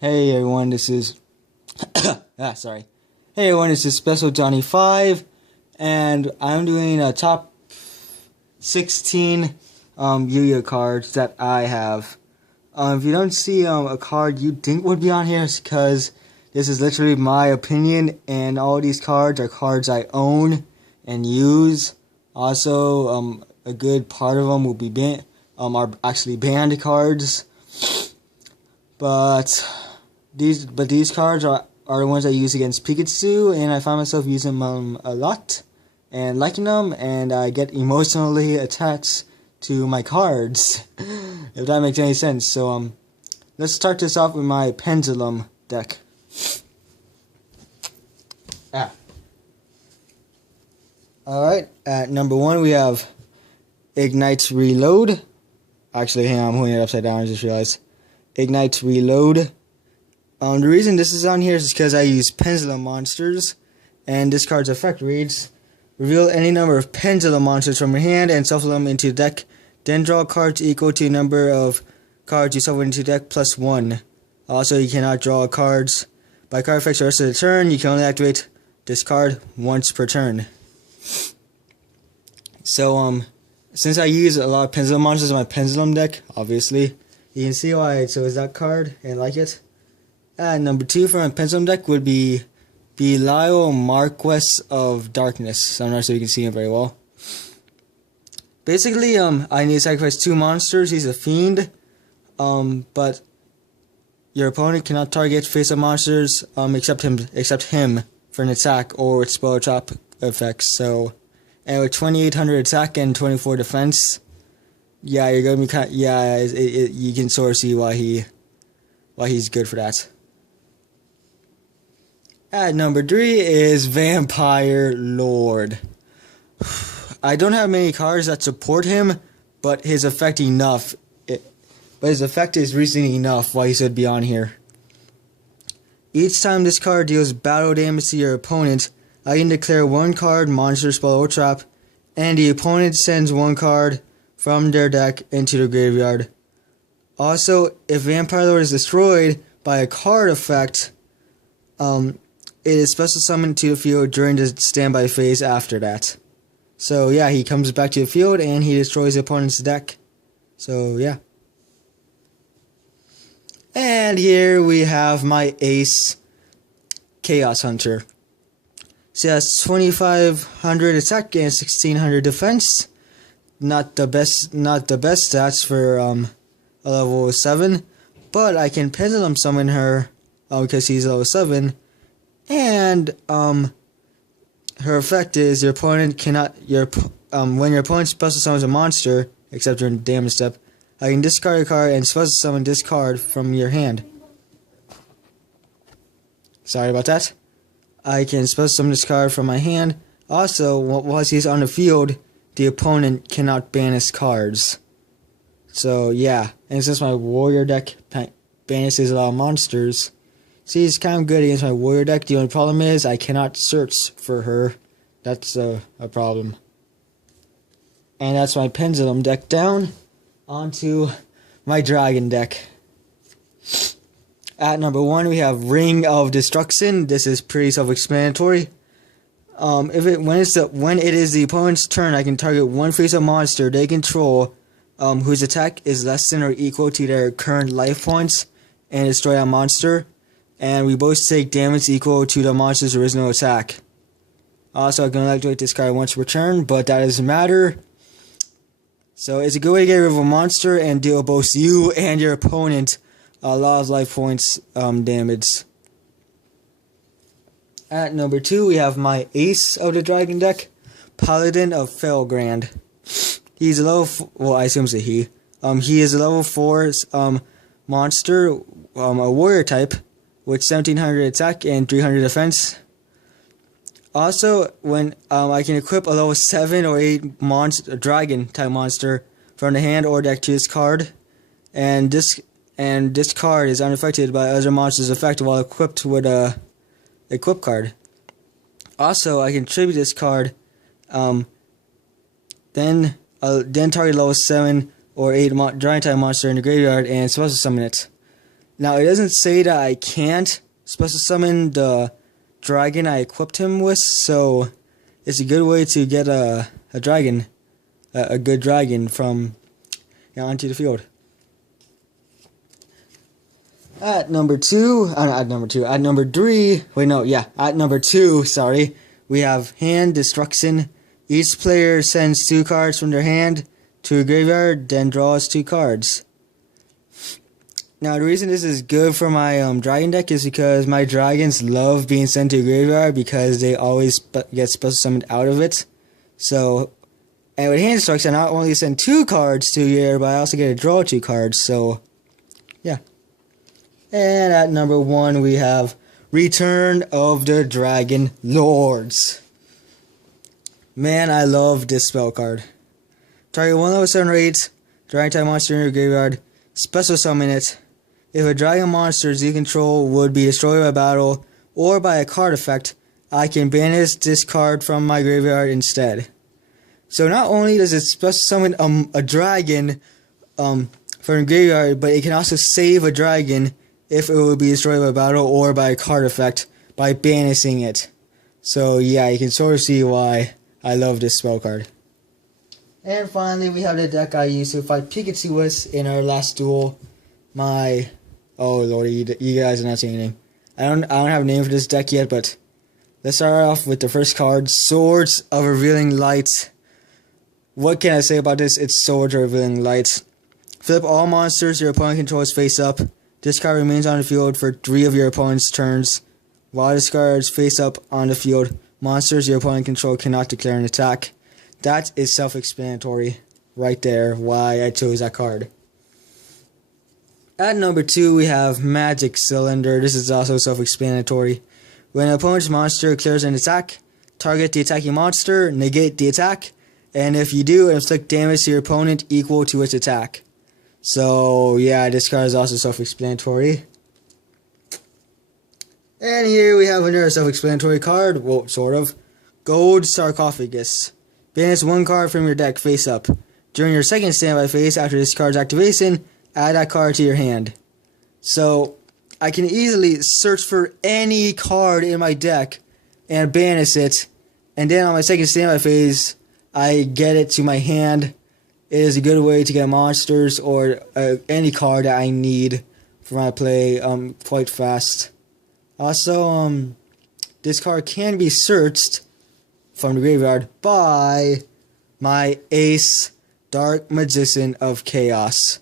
Hey everyone, this is sorry. Hey everyone, this is Special Johnny 5, and I'm doing a top 16 Yu-Gi-Oh cards that I have. If you don't see a card you think would be on here, it's because this is literally my opinion, and all these cards are cards I own and use. Also, a good part of them will be are actually banned cards, but these cards are the ones I use against Pikachu, and I find myself using them a lot and liking them, and I get emotionally attached to my cards, if that makes any sense. So let's start this off with my Pendulum deck. Alright, at number 1 we have Ignites Reload. Actually, hang on, I'm holding it upside down, I just realized. Ignites Reload. The reason this is on here is because I use Pendulum monsters, and this card's effect reads: reveal any number of Pendulum monsters from your hand and shuffle them into the deck, then draw cards equal to the number of cards you shuffle into the deck plus 1. Also, you cannot draw cards by card effects the rest of the turn. You can only activate this card once per turn. So, since I use a lot of Pendulum monsters in my Pendulum deck, obviously, you can see why I chose that card and like it. Number 2 for my Pendulum deck would be Belial Marquess of Darkness. I'm not sure you can see him very well. Basically, I need to sacrifice 2 monsters. He's a fiend, but your opponent cannot target face-up monsters except him for an attack or with spell trap effects. So, and with 2,800 attack and 24 defense, yeah, you're gonna be you can sort of see why he's good for that. At number 3 is Vampire Lord. I don't have many cards that support him, but his effect is reason enough why he should be on here. Each time this card deals battle damage to your opponent, I can declare 1 card, monster, spell, or trap, and the opponent sends 1 card from their deck into the graveyard. Also, if Vampire Lord is destroyed by a card effect, it is special summoned to the field during the standby phase after that. So yeah, he comes back to the field and he destroys the opponent's deck. So yeah. And here we have my ace, Chaos Hunter. So has 2,500 attack and 1,600 defense. Not the best stats for a level 7, but I can Pendulum summon her because he's level 7. And her effect is your opponent cannot when your opponent special summons a monster, except during the damage step, I can discard a card and special summon this card from your hand. Sorry about that. I can special summon this card from my hand. Also, while he's on the field, the opponent cannot banish cards. So yeah, and since my warrior deck banishes a lot of monsters, see, it's kind of good against my warrior deck. The only problem is I cannot search for her. That's a problem. And that's my Pendulum deck down. Onto my Dragon deck. At number 1, we have Ring of Destruction. This is pretty self-explanatory. When it is the opponent's turn, I can target 1 face-up monster they control, whose attack is less than or equal to their current life points, and destroy that monster. And we both take damage equal to the monster's original attack. Also, I can activate this card once per turn, but that doesn't matter. So it's a good way to get rid of a monster and deal both you and your opponent a lot of life points damage. At number 2, we have my ace of the Dragon deck, Paladin of Felgrand. He's a level well, I assume it's a he. He is a level 4 monster, a warrior type, with 1,700 attack and 300 defense. Also, when I can equip a level 7 or 8 dragon type monster from the hand or deck to this card, and this card is unaffected by other monsters' effect while equipped with a equip card. Also, I can tribute this card, then target level 7 or 8 dragon type monster in the graveyard and special summon it. Now, it doesn't say that I can't special summon the dragon I equipped him with, so it's a good way to get a dragon, a good dragon from onto the field. At number 2, at number 3, at number 2, sorry, we have hand destruction. Each player sends 2 cards from their hand to a graveyard, then draws 2 cards. Now, the reason this is good for my dragon deck is because my dragons love being sent to a graveyard because they always get special summoned out of it. So, and with hand destruction, I not only send 2 cards to a graveyard, but I also get to draw 2 cards, so, yeah. And at number 1, we have Return of the Dragon Lords. Man, I love this spell card. Target 1 level 7 or 8 dragon type monster in your graveyard. Special summon it. If a dragon monster you control would be destroyed by battle or by a card effect, I can banish this card from my graveyard instead. So not only does it special summon a dragon from the graveyard, but it can also save a dragon if it would be destroyed by battle or by a card effect by banishing it. So yeah, you can sort of see why I love this spell card. And finally, we have the deck I used to fight Pikachu with in our last duel. Oh lordy, you guys are not saying anything. I don't have a name for this deck yet, but let's start off with the first card, Swords of Revealing Light. What can I say about this? It's Swords of Revealing Light. Flip all monsters your opponent controls face up. This card remains on the field for 3 of your opponent's turns. While this card is face up on the field, monsters your opponent controls cannot declare an attack. That is self-explanatory right there why I chose that card. At number 2, we have Magic Cylinder. This is also self-explanatory. When an opponent's monster clears an attack, target the attacking monster, negate the attack, and if you do, inflict damage to your opponent equal to its attack. So, yeah, this card is also self-explanatory. And here we have another self-explanatory card, well, sort of. Gold Sarcophagus. Banish 1 card from your deck face up. During your second standby phase after this card's activation, add that card to your hand. So, I can easily search for any card in my deck and banish it. And then on my second standby phase, I get it to my hand. It is a good way to get monsters or any card that I need for my play quite fast. Also, this card can be searched from the graveyard by my Ace, Dark Magician of Chaos.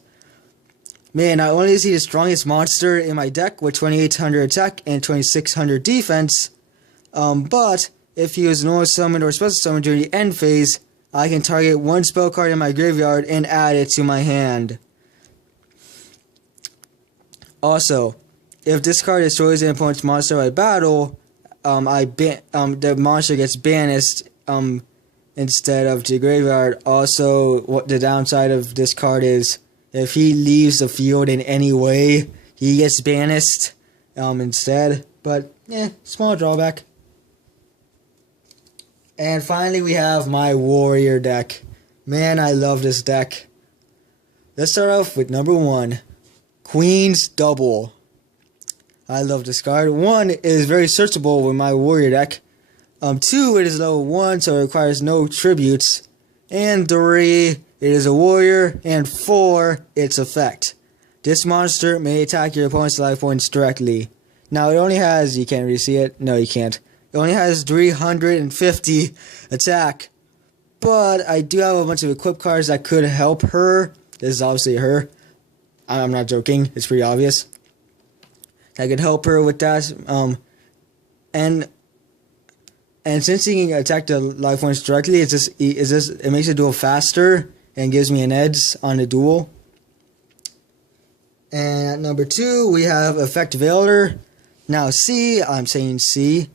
Man, not only is he the strongest monster in my deck with 2800 attack and 2600 defense, but if he was normal summoned or special summoned during the end phase, I can target 1 spell card in my graveyard and add it to my hand. Also, if this card destroys an opponent's monster by battle, the monster gets banished instead of to the graveyard. Also, what the downside of this card is, if he leaves the field in any way, he gets banished instead. But, small drawback. And finally, we have my Warrior deck. Man, I love this deck. Let's start off with number 1, Queen's Double. I love this card. 1, it is very searchable with my Warrior deck. 2, it is level 1, so it requires no tributes. And 3, it is a warrior. And 4, its effect. This monster may attack your opponent's life points directly. Now, it only has, you can't really see it. No, you can't. It only has 350 attack. But I do have a bunch of equipped cards that could help her. This is obviously her. I'm not joking. It's pretty obvious. I could help her with that. And since he can attack the life points directly, it makes the duel faster and gives me an edge on the duel. And at number 2, we have Effect Veiler. Now C, I'm saying C.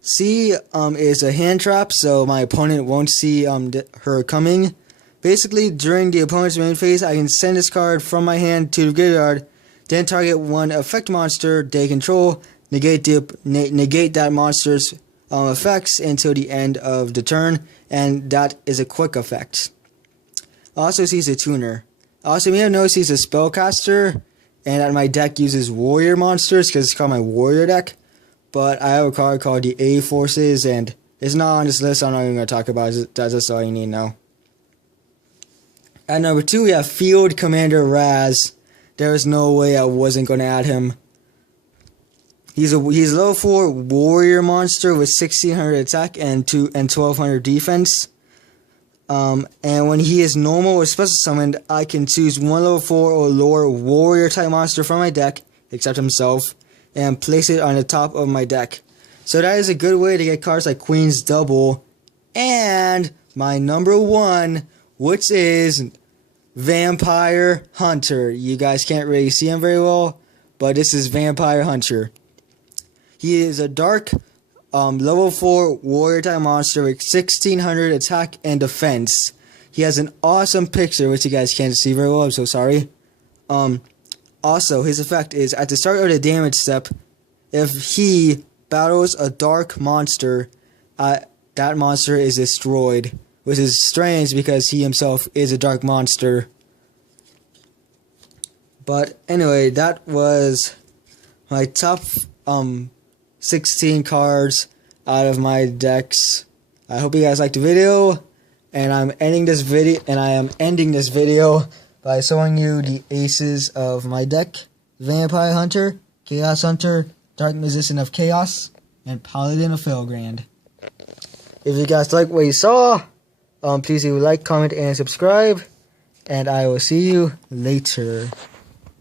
C is a hand trap, so my opponent won't see her coming. Basically, during the opponent's main phase, I can send this card from my hand to the graveyard, then target 1 effect monster they control, negate that monster's effects until the end of the turn, and that is a quick effect. Also, he's a tuner. Also, you may have noticed he's a spellcaster, and that my deck uses warrior monsters because it's called my warrior deck. But I have a card called the A Forces, and it's not on this list, so I'm not even going to talk about it. That's just all you need to know. At number 2, we have Field Commander Raz. There's no way I wasn't going to add him. He's a level 4 warrior monster with 1600 attack and 1200 defense. And when he is normal or special summoned, I can choose one level 4 or lower warrior type monster from my deck, except himself, and place it on the top of my deck. So that is a good way to get cards like Queen's Double and my number 1, which is Vampire Hunter. You guys can't really see him very well, but this is Vampire Hunter. He is a dark level 4 warrior type monster with 1600 attack and defense. He has an awesome picture, which you guys can't see very well. I'm so sorry. Also, his effect is at the start of the damage step, if he battles a dark monster, that monster is destroyed, which is strange because he himself is a dark monster. But anyway, that was my top 16 cards out of my decks. I hope you guys liked the video, and I am ending this video by showing you the aces of my deck: Vampire Hunter, Chaos Hunter, Dark Musician of Chaos, and Paladin of Felgrand. If you guys like what you saw, please do like, comment, and subscribe, and I will see you later.